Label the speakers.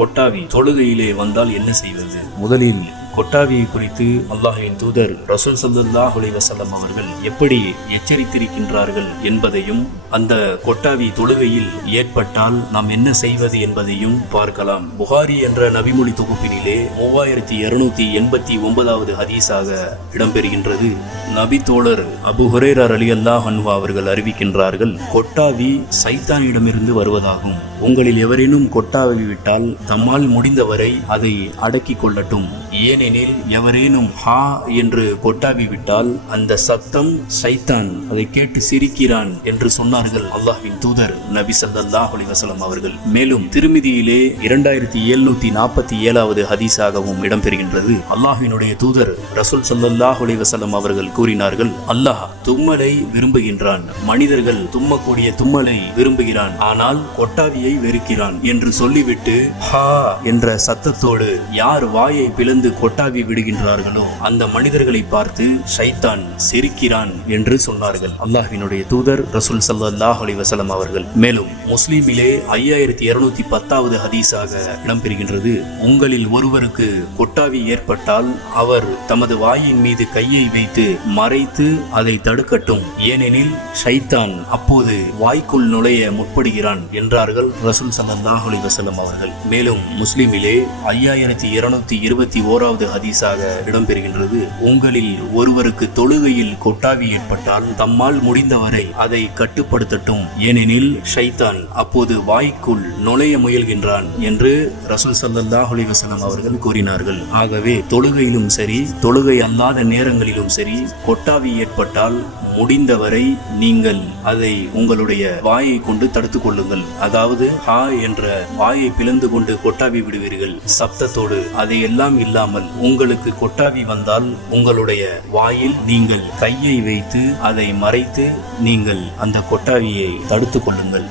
Speaker 1: கொட்டாவி தொழுகையிலே வந்தால் என்ன செய்வது? முதலில் கொட்டாவியை குறித்து அல்லாஹ்வின் தூதர் ரசூல் ஸல்லல்லாஹு அலைஹி வஸல்லம் அவர்கள் எப்படி எச்சரித்திருக்கின்றார்கள் என்பதையும் அந்த கொட்டாவி தொழுகையில் ஏற்பட்டால் நாம் என்ன செய்வது என்பதையும் பார்க்கலாம். புகாரி என்ற நபிமொழி தொகுப்பினிலே மூவாயிரத்தி இருநூத்தி எண்பத்தி ஒன்பதாவது ஹதீஸாக இடம்பெறுகின்றது. நபி தோழர் அபு ஹுரேரர் அலி அல்லாஹ் அன்வா அவர்கள் அறிவிக்கின்றார்கள் கொட்டாவி சைத்தானிடமிருந்து வருவதாகும். உங்களில் எவரேனும் கொட்டாவி விட்டால் தம்மால் முடிந்தவரை அதை அடக்கிக் கொள்ளட்டும். ஏனெனில் எவரேனும் ஹா என்று கொட்டாவி விட்டால் அந்த சத்தம் சைத்தான் அதை கேட்டு சிரிக்கிறான் என்று சொன்னார்கள் அல்லாஹ்வின் தூதர் நபி சல்லாஹ் அலிவசலம் அவர்கள் மேலும் திருமிதியிலே இரண்டாயிரத்தி எழுநூத்தி நாற்பத்தி ஏழாவது ஹதீஸாகவும் இடம்பெறுகின்றது. அல்லாஹினுடைய தூதர் ரசூல் சல்லாஹ் அலிவசலம் அவர்கள் கூறினார்கள் அல்லாஹ் தும்மலை விரும்புகின்றான். மனிதர்கள் தும்மக்கூடிய தும்மலை விரும்புகிறான். ஆனால் கொட்டாவியை வெறுக்கிறான். என்று சொல்லிவிட்டு ஹா என்ற சத்தத்தோடு யார் வாயை பிளந்து கொட்டாவி விடுகின்றார்களோ அந்த மனிதர்களை பார்த்து ஷைத்தான் சிரிக்கிறான் என்று சொன்னார்கள். அல்லாஹினுடைய தூதர் ரசூல் ஸல்லல்லாஹு அலி வசலம் அவர்கள். மேலும் முஸ்லீமிலே ஐயாயிரத்தி இருநூத்தி பத்தாவது ஹதீஸாக இடம்பெறுகின்றது. உங்களில் ஒருவருக்கு கொட்டாவி ஏற்பட்டால் அவர் தமது வாயின் மீது கையை வைத்து மறைத்து அதை தடுக்கட்டும். ஏனெனில் ஷைத்தான் அப்போது வாய்க்குள் நுழைய முற்படுகிறான் என்றார்கள் ரசூல் ஸல்லல்லாஹு அலி வசலம் அவர்கள். மேலும் முஸ்லீமிலே ஐயாயிரத்தி இருநூத்தி இருபத்தி ஓராவது ஹதீஸாக இடம்பெறுகின்றது. உங்களில் ஒருவருக்கு தொழுகையில் கொட்டாவி ஏற்பட்டால் தம்மால் முடிந்தவரை அதை கட்டுப்பட பயன்படுத்தட்டும் ஏனெனில் ஷைத்தான் அப்போது வாய்க்குள் நுழைய முயல்கின்றான் என்று ரசூல் ஸல்லல்லாஹு அலிவசலம் அவர்கள் கூறினார்கள். ஆகவே தொழுகையிலும் சரி தொழுகை அல்லாத நேரங்களிலும் சரி கொட்டாவி ஏற்பட்டால் முடிந்தவரை நீங்கள் அதை உங்களுடைய வாயை கொண்டு தடுத்துக் கொள்ளுங்கள். அதாவது ஹா என்ற வாயை பிளந்து கொண்டு கொட்டாவி விடுவீர்கள். சப்தத்தோடு அதையெல்லாம் இல்லாமல் உங்களுக்கு கொட்டாவி வந்தால் உங்களுடைய வாயில் நீங்கள் கையை வைத்து அதை மறைத்து நீங்கள் அந்த கொட்டாவியை தடுத்துக் கொள்ளுங்கள்.